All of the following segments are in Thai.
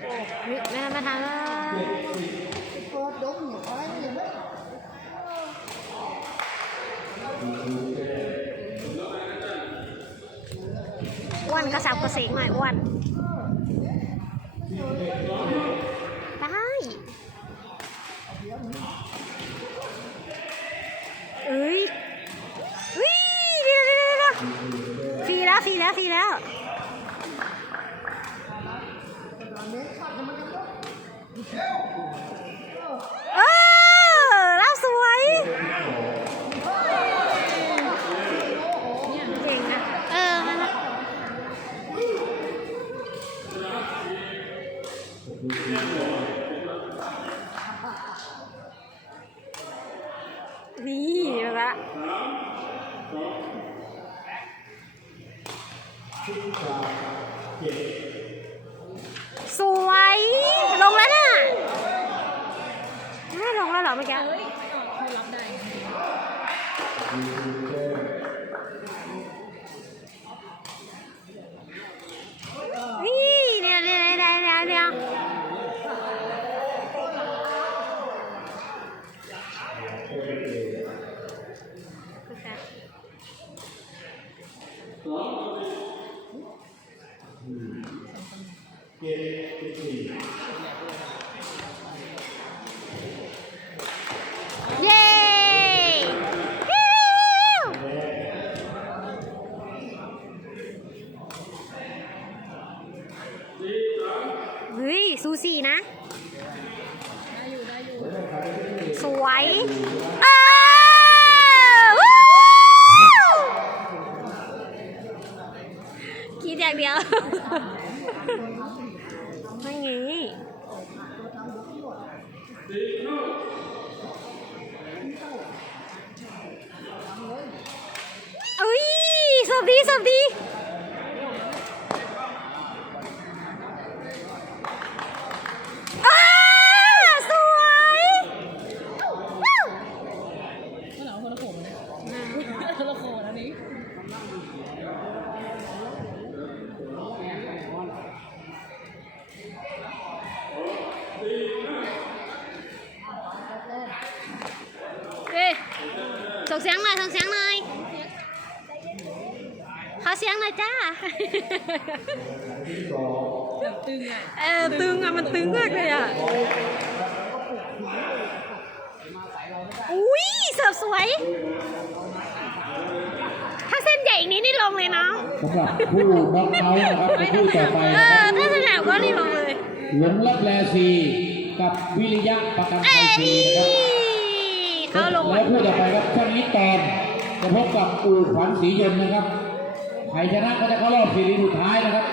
ได้ก็ได้แล้วไม่ม่ทันกรธดงอยู่อะไรไม่รู้อ้วนกระสับกระเสกหน่อยอ้วนได้เอ้ยเฮ้ยเดี๋ยวเดี๋ยวเดี๋ยวเดี๋ยวฟรีแล้วฟรีแล้วฟรีแล้ว เออแล้วสวย เก่งนะ เออมันละนี่ละสวย ลงแล้วน่ะ ไม่ลงแล้วเหรอเมื่อกี้ เฮ้ยเขารับได้ นี่เดี๋ยวเดี๋ยวเดี๋ยวเดี๋ยวเดี๋ยวเย้ฮิวเฮ้ยซู สีนะ สวยเออคิดอย่างเดียว ไม่งี้เอ้ยสวัสดีสวัสดีอ้าสวย ก็เหนาคนละโขนเลยคนละโขนอันนี้ เอ้ยส่งเสียงหน่อยส่งเสียงหน่อยขอ เสียงหน่อยจ้าแบบตึงอะเออตึงอะมันตึงมากเลยอะอุ้ยเสิร์ฟสวย ถ้าเส้นใหญ่อีกนิดนี่ลงเลยเนาะสำหรับผู้น็อกเอาท์นะครับในคู่ต่อไปเออถ้าเส้นใหญ่ก็นี่ลงเลยหลงรับแลซีกับวิริยะประกันเอ้ภัยยซีนะครับเขาลงและคู่ต่อไปครับช่างนิดตอนจะพบกับอู่ขวัญศรียนต์นะครับใครชนะก็จะเข้ารอบสี่ทีมสุดท้ายนะครับ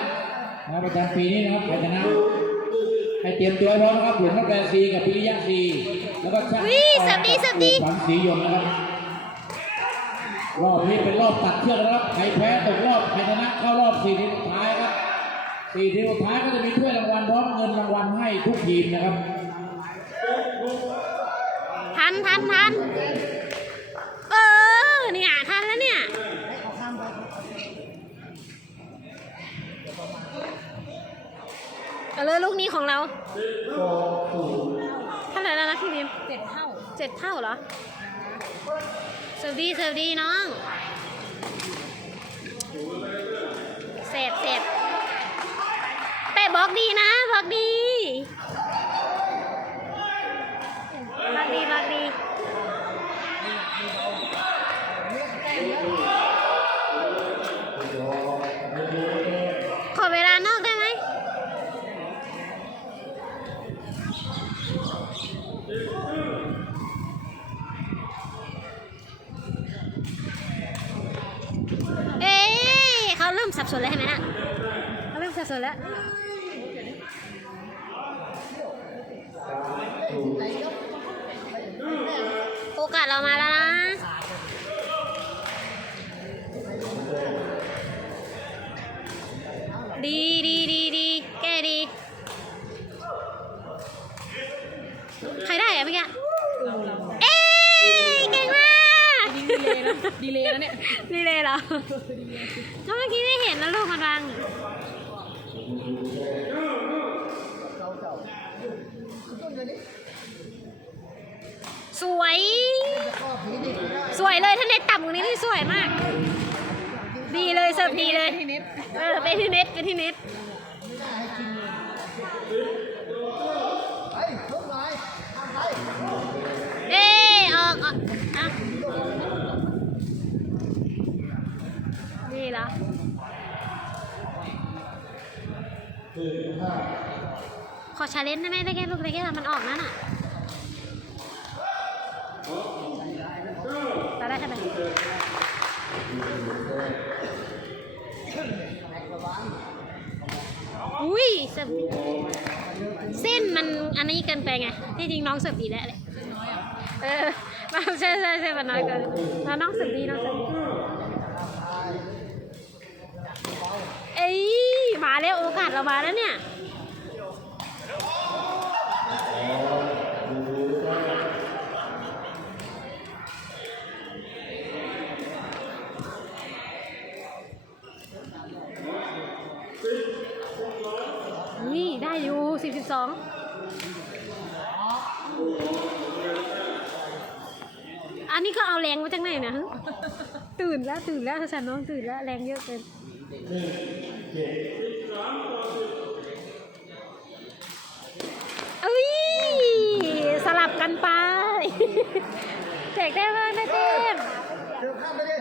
นะประจำปีนี้นะครับใครชนะให้เตรียมตัวให้พร้อมนะครับหลงรับแลซีกับวิริยะซีแล้วก็ช่างนิดตอนกับอู่ขวัญศรียนต์นะครับรอบนี้เป็นรอบตัดเชือกนะครับใครแพ้ตกรอบใครชนะเข้ารอบสี่ทีมสุดท้ายครับสี่ทีมสุดท้ายก็จะมีถ้วยรางวัลพร้อมเงินรางวัลให้ทุกทีมนะครับทันทันทันเออ เนี่ย ทันแล้วเนี่ย เอาเลยลูกนี้ของเราเท่าไหร่แล้วนะพี่บิมเจ็ดเท่าเจ็ดเท่าเหรอเสิร์ฟดีเสิร์ฟดีน้องเสร็จเสร็จแต่บล็อกดีนะบล็อกดี นแล้วเห็นไหมน่ะเขาเริ่มสับสนแล้วโอกาสเรามาแล้วนะดีดีดีดีแก้ดี ใครได้อะเมื่อกี้เอ้ยเก่งมากดีเลยนะดีเลยนะเนี่ยดีเลยเหรอแล้วเมื่อกี้ แล้วลูกมันวางสวย สวยเลยท่านเน็ตต่ำตรงนี้นี่สวยมาก ดีเลยเซิร์ฟดีเลย เออเป็นที่เน็ตเป็นที่เน็ตเออออกอะ ขอชาเลนจ์ได้ไหมได้แค่ลูกได้แค่ทำมันออกนั่นอะตาได้ใช่ไหมอุ้ยเสิร์ฟเส้นมันอันนี้เกินไปไง ที่จริงน้องเสิร์ฟดีแล้วแหละน้อยอะเออมาใช่ใช่ใช่มันน้อยเกินแล้วน้องเสิร์ฟดีน้องเสิร์ฟดีเอ้ยมาแล้วโอกาสเรามาแล้วเนี่ย นี่ได้อยู่สิบสิบสอง อันนี้ก็เอาแรงมาจากไหนนะ ตื่นแล้วตื่นแล้วฉันน้องตื่นแล้วแรงเยอะเกินเอ้ยสลับกันไปแจกได้เลยนะเต้มเดี๋ยวข้ามไปดิ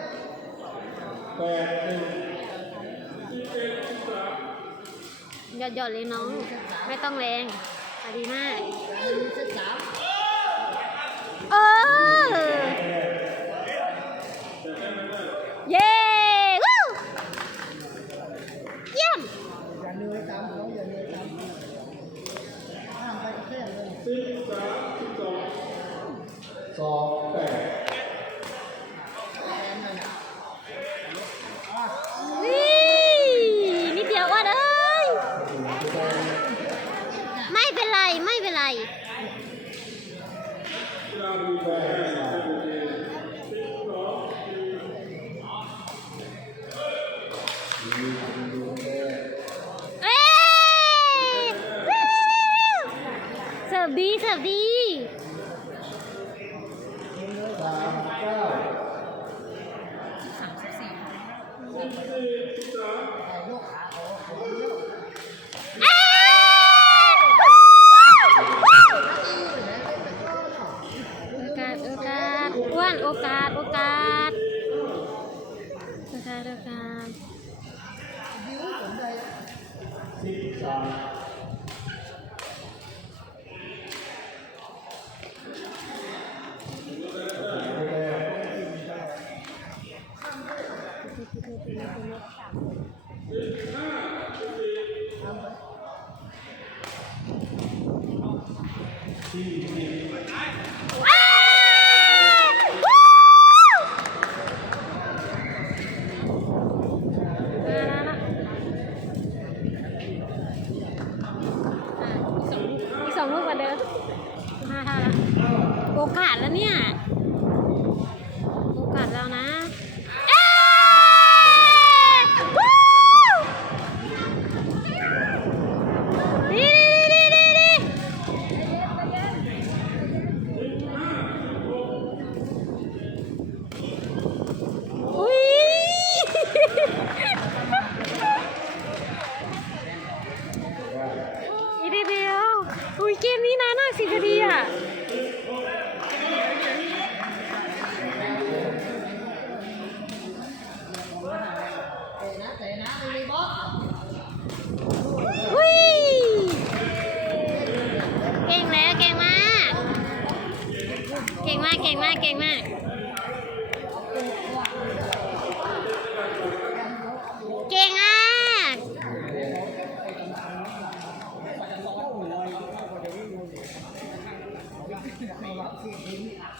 หยอดหยอดๆเลยน้อง ไม่ต้องแรง ดีมากมีเส้นสามเออ เย้วู้เยี่ยม อย่าเหนื่อยตามเขาอย่าเหนื่อยตามข้ามไปก็แค่เลย สองแปด นี่นิดเดียวอ้วนเอ้ย ไม่เป็นไรไม่เป็นไรเอ้ยวู้เสิร์ฟดีเสบีฟดี สามเก้า สามสิบสี่ ถ่ายยกขาออกขอเยอะ เอ้ยโอกาส โอกาสอ้วนโอกาส โอกาส โอกาส โอกาส ยิ้วสนใจ สิ